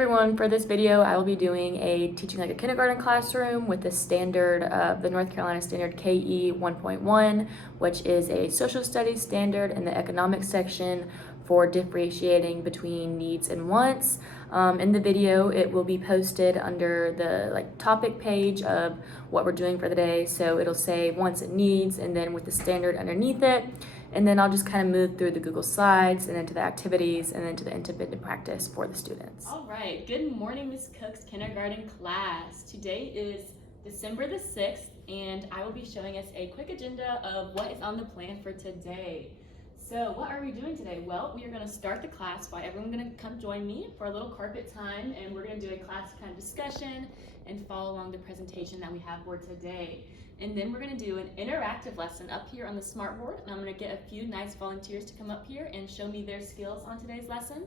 everyone, for this video I will be doing a teaching like a kindergarten classroom with the standard of the North Carolina Standard KE 1.1, which is a social studies standard in the economics section for differentiating between needs and wants. In the video it will be posted under the topic page of what we're doing for the day, so it'll say wants and needs and then with the standard underneath it. And then I'll just kind of move through the Google Slides and then to the activities and then to the independent practice for the students. All right, good morning, Ms. Cook's kindergarten class. Today is December the 6th, and I will be showing us a quick agenda of what is on the plan for today. So what are we doing today? Well, we are going to start the class by everyone going to come join me for a little carpet time, and we're going to do a class kind of discussion and follow along the presentation that we have for today. And then we're going to do an interactive lesson up here on the smartboard, and I'm going to get a few nice volunteers to come up here and show me their skills on today's lesson.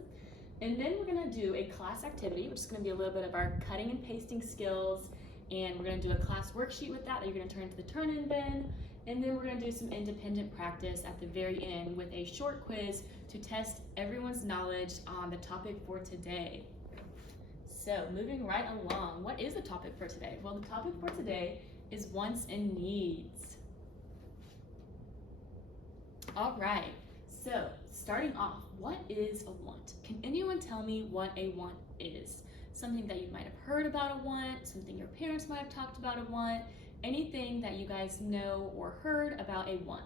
And then we're going to do a class activity, which is going to be a little bit of our cutting and pasting skills, and we're going to do a class worksheet with that you're going to turn into the turn-in bin. And then we're going to do some independent practice at the very end with a short quiz to test everyone's knowledge on the topic for today. So moving right along, what is the topic for today? Well, the topic for today is wants and needs. All right, so starting off, what is a want? Can anyone tell me what a want is? Something that you might have heard about a want, something your parents might have talked about a want, anything that you guys know or heard about a want.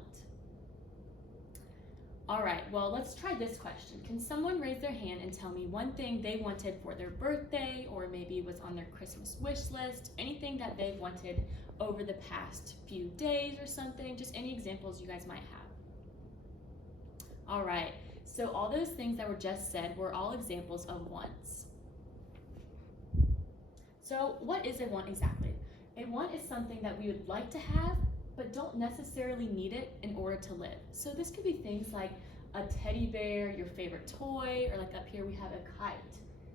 All right, well, let's try this question. Can someone raise their hand and tell me one thing they wanted for their birthday, or maybe was on their Christmas wish list, anything that they wanted over the past few days or something, just any examples you guys might have. All right, so all those things that were just said were all examples of wants. So what is a want exactly? A want is something that we would like to have, but don't necessarily need it in order to live. So this could be things like a teddy bear, your favorite toy, or like up here we have a kite.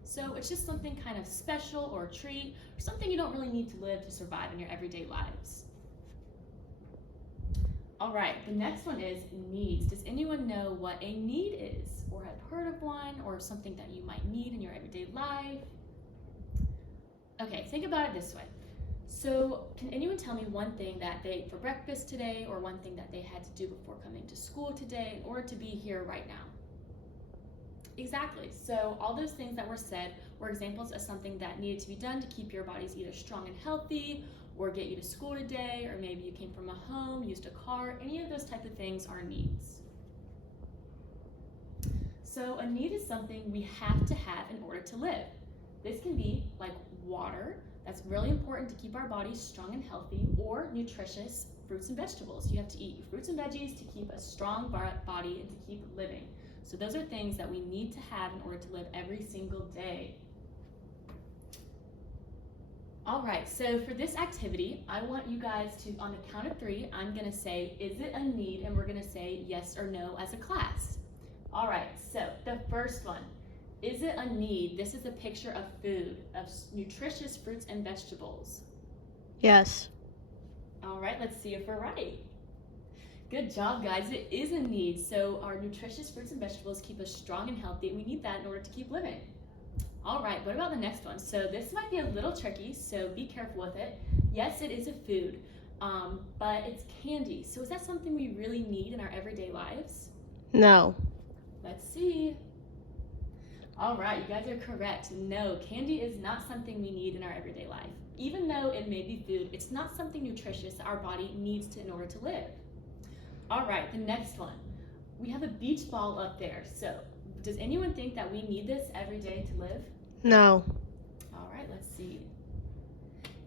So it's just something kind of special or a treat, or something you don't really need to live to survive in your everyday lives. All right, the next one is needs. Does anyone know what a need is, or have heard of one, or something that you might need in your everyday life? Okay, think about it this way. So can anyone tell me one thing that they ate for breakfast today, or one thing that they had to do before coming to school today in order to be here right now? Exactly. So all those things that were said were examples of something that needed to be done to keep your bodies either strong and healthy, or get you to school today, or maybe you came from a home, used a car. Any of those type of things are needs. So a need is something we have to have in order to live. This can be like water. That's really important to keep our bodies strong and healthy, or nutritious fruits and vegetables. You have to eat fruits and veggies to keep a strong body and to keep living. So those are things that we need to have in order to live every single day. All right, so for this activity, I want you guys to, on the count of 3, I'm gonna say, is it a need? And we're gonna say yes or no as a class. All right, so the first one. Is it a need? This is a picture of food, of nutritious fruits and vegetables. Yes. All right, let's see if we're right. Good job, guys. It is a need. So our nutritious fruits and vegetables keep us strong and healthy, and we need that in order to keep living. All right, what about the next one? So this might be a little tricky, so be careful with it. Yes, it is a food, but it's candy. So is that something we really need in our everyday lives? No. Let's see. All right, you guys are correct. No, candy is not something we need in our everyday life. Even though it may be food, it's not something nutritious that our body needs to in order to live. All right, the next one. We have a beach ball up there. So does anyone think that we need this every day to live? No. All right, let's see.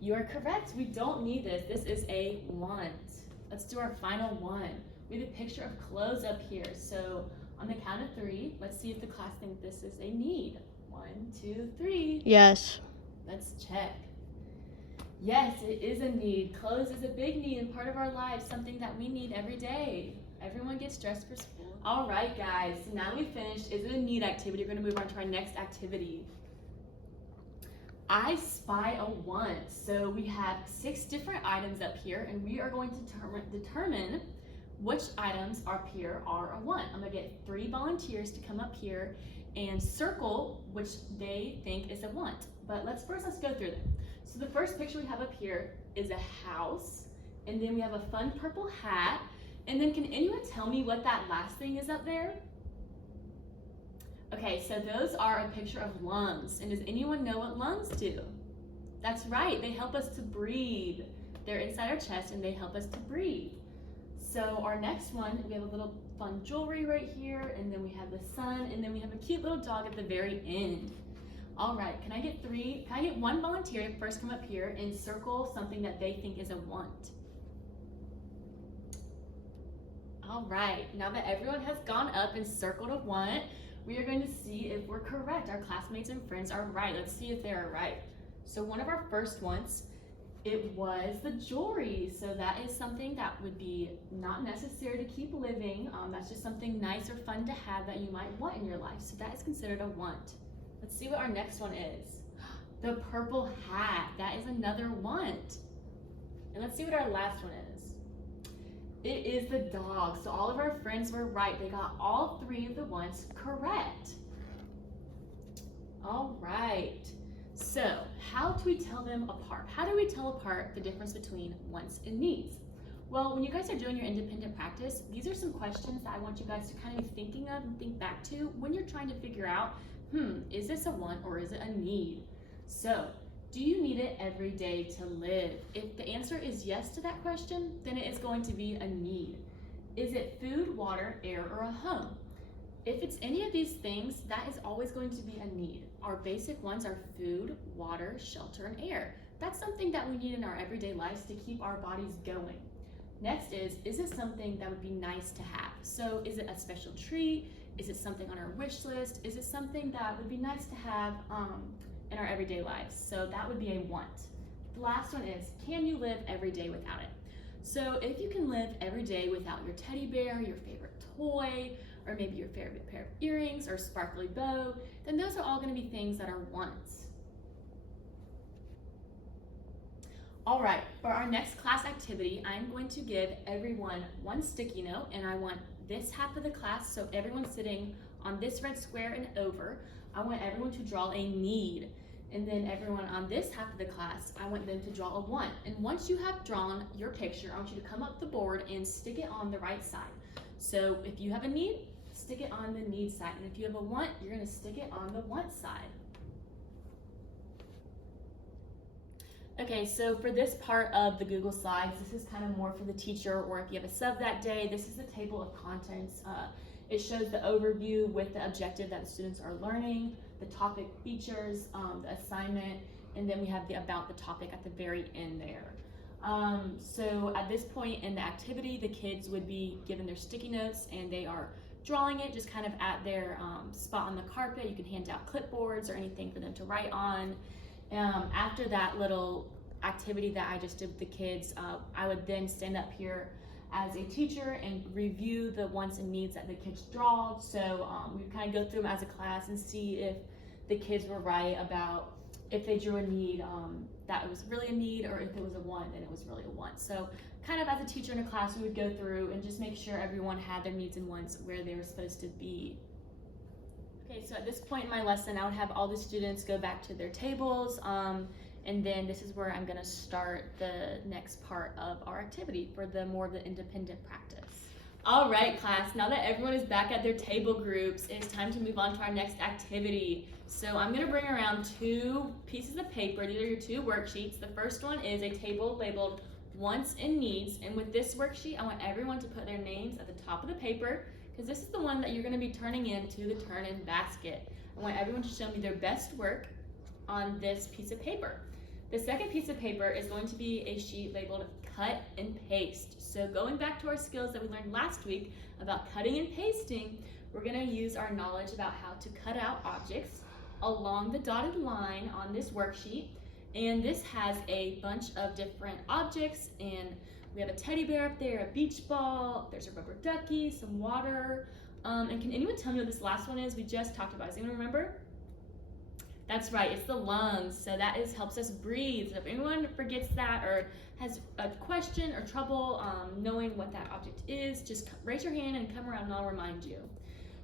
You are correct. We don't need this. This is a want. Let's do our final one. We have a picture of clothes up here. So on the count of 3, let's see if the class thinks this is a need. 1, 2, 3. Yes. Let's check. Yes, it is a need. Clothes is a big need and part of our lives, something that we need every day. Everyone gets dressed for school. All right, guys, so now we finished Is It a Need activity. We're gonna move on to our next activity. I spy a want. So we have 6 different items up here, and we are going to determine which items up here are a want. I'm gonna get 3 volunteers to come up here and circle, which they think is a want. But let's go through them. So the first picture we have up here is a house, and then we have a fun purple hat, and then can anyone tell me what that last thing is up there? Okay, so those are a picture of lungs, and does anyone know what lungs do? That's right, they help us to breathe. They're inside our chest and they help us to breathe. So our next one, we have a little fun jewelry right here, and then we have the sun, and then we have a cute little dog at the very end. All right, can I get one volunteer to first come up here and circle something that they think is a want? All right, now that everyone has gone up and circled a want, we are going to see if we're correct. Our classmates and friends are right. Let's see if they are right. So one of our first ones, it was the jewelry. So that is something that would be not necessary to keep living. That's just something nice or fun to have that you might want in your life. So that is considered a want. Let's see what our next one is. The purple hat, that is another want. And let's see what our last one is. It is the dog. So all of our friends were right. They got all three of the wants correct. All right. So how do we tell them apart? How do we tell apart the difference between wants and needs? Well, when you guys are doing your independent practice, these are some questions that I want you guys to kind of be thinking of and think back to when you're trying to figure out, is this a want or is it a need? So, do you need it every day to live? If the answer is yes to that question, then it is going to be a need. Is it food, water, air, or a home? If it's any of these things, that is always going to be a need. Our basic ones are food, water, shelter, and air. That's something that we need in our everyday lives to keep our bodies going. Next is it something that would be nice to have? So is it a special treat? Is it something on our wish list? Is it something that would be nice to have in our everyday lives? So that would be a want. The last one is, can you live every day without it? So if you can live every day without your teddy bear, your favorite toy, or maybe your favorite pair of earrings or sparkly bow, then those are all going to be things that are wants. All right, for our next class activity, I'm going to give everyone one sticky note, and I want this half of the class, so everyone sitting on this red square and over, I want everyone to draw a need. And then everyone on this half of the class, I want them to draw a want. And once you have drawn your picture, I want you to come up the board and stick it on the right side. So if you have a need, stick it on the need side. And if you have a want, you're gonna stick it on the want side. Okay, so for this part of the Google Slides, this is kind of more for the teacher, or if you have a sub that day, this is the table of contents. It shows the overview with the objective that the students are learning, the topic features, the assignment, and then we have the about the topic at the very end there. So at this point in the activity, the kids would be given their sticky notes and they are drawing it just kind of at their spot on the carpet. You can hand out clipboards or anything for them to write on. After that little activity that I just did with the kids, I would then stand up here as a teacher and review the wants and needs that the kids draw. So we kind of go through them as a class and see if the kids were right about if they drew a need that it was really a need, or if it was a want then it was really a want. So kind of as a teacher in a class, we would go through and just make sure everyone had their needs and wants where they were supposed to be. Okay, so at this point in my lesson, I would have all the students go back to their tables, and then this is where I'm gonna start the next part of our activity for the more of the independent practice. All right, class, now that everyone is back at their table groups, it's time to move on to our next activity. So I'm gonna bring around two pieces of paper. These are your two worksheets. The first one is a table labeled wants and needs, and with this worksheet, I want everyone to put their names at the top of the paper, because this is the one that you're gonna be turning into the turn-in basket. I want everyone to show me their best work on this piece of paper. The second piece of paper is going to be a sheet labeled cut and paste. So going back to our skills that we learned last week about cutting and pasting, we're gonna use our knowledge about how to cut out objects along the dotted line on this worksheet. And this has a bunch of different objects, and we have a teddy bear up there, a beach ball, there's a rubber ducky, some water. And can anyone tell me what this last one is? We just talked about it. Does anyone remember? That's right, it's the lungs. So that helps us breathe. So if anyone forgets that or has a question or trouble knowing what that object is, just raise your hand and come around and I'll remind you.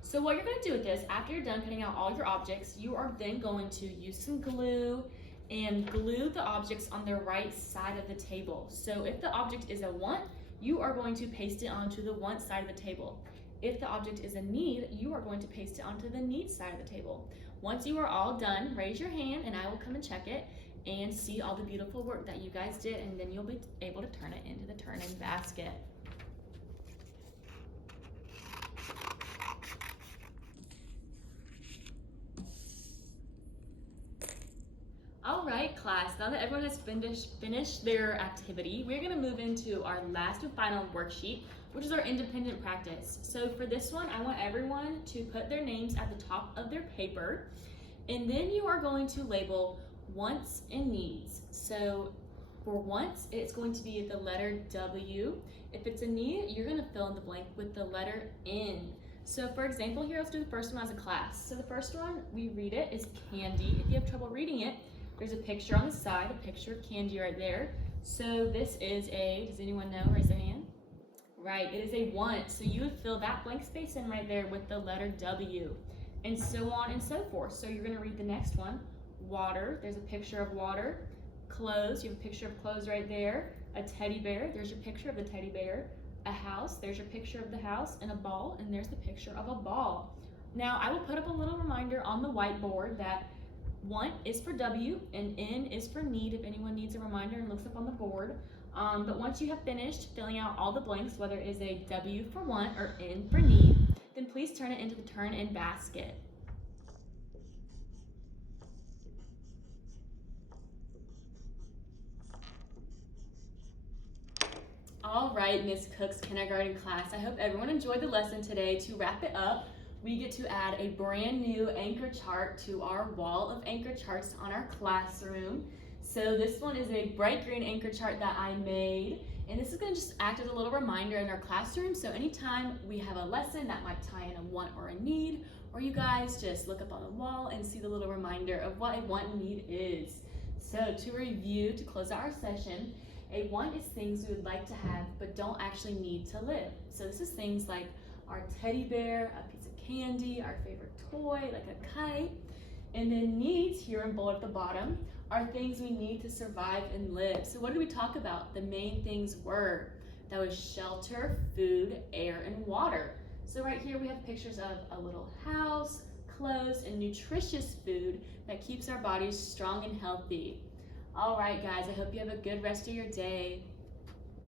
So what you're going to do with this, after you're done cutting out all your objects, you are then going to use some glue and glue the objects on the right side of the table. So if the object is a want, you are going to paste it onto the want side of the table. If the object is a need, you are going to paste it onto the need side of the table. Once you are all done, raise your hand and I will come and check it and see all the beautiful work that you guys did, and then you'll be able to turn it into the turn-in basket. All right, class, now that everyone has finished their activity, we're gonna move into our last and final worksheet, which is our independent practice. So for this one, I want everyone to put their names at the top of their paper, and then you are going to label wants and needs. So for wants, it's going to be the letter W. If it's a need, you're gonna fill in the blank with the letter N. So for example, here, let's do the first one as a class. So the first one, we read it, is candy. If you have trouble reading it, there's a picture on the side, a picture of candy right there. So this is does anyone know? Raise their hand. Right, it is a want. So you would fill that blank space in right there with the letter W, and so on and so forth. So you're gonna read the next one. Water, there's a picture of water. Clothes, you have a picture of clothes right there. A teddy bear, there's your picture of the teddy bear. A house, there's your picture of the house. And a ball, and there's the picture of a ball. Now I will put up a little reminder on the whiteboard that want is for W and N is for need, if anyone needs a reminder and looks up on the board. But once you have finished filling out all the blanks, whether it is a W for want or N for need, then please turn it into the turn-in basket. All right, Miss Cook's kindergarten class, I hope everyone enjoyed the lesson today. To wrap it up, we get to add a brand new anchor chart to our wall of anchor charts on our classroom. So this one is a bright green anchor chart that I made, and this is going to just act as a little reminder in our classroom. So anytime we have a lesson that might tie in a want or a need, or you guys just look up on the wall and see the little reminder of what a want and need is. So to review, to close out our session, a want is things we would like to have but don't actually need to live. So this is things like our teddy bear, a piece of candy, our favorite toy, like a kite. And then needs, here in bold at the bottom, are things we need to survive and live. So what did we talk about? The main things were, that was shelter, food, air, and water. So right here we have pictures of a little house, clothes, and nutritious food that keeps our bodies strong and healthy. All right, guys, I hope you have a good rest of your day.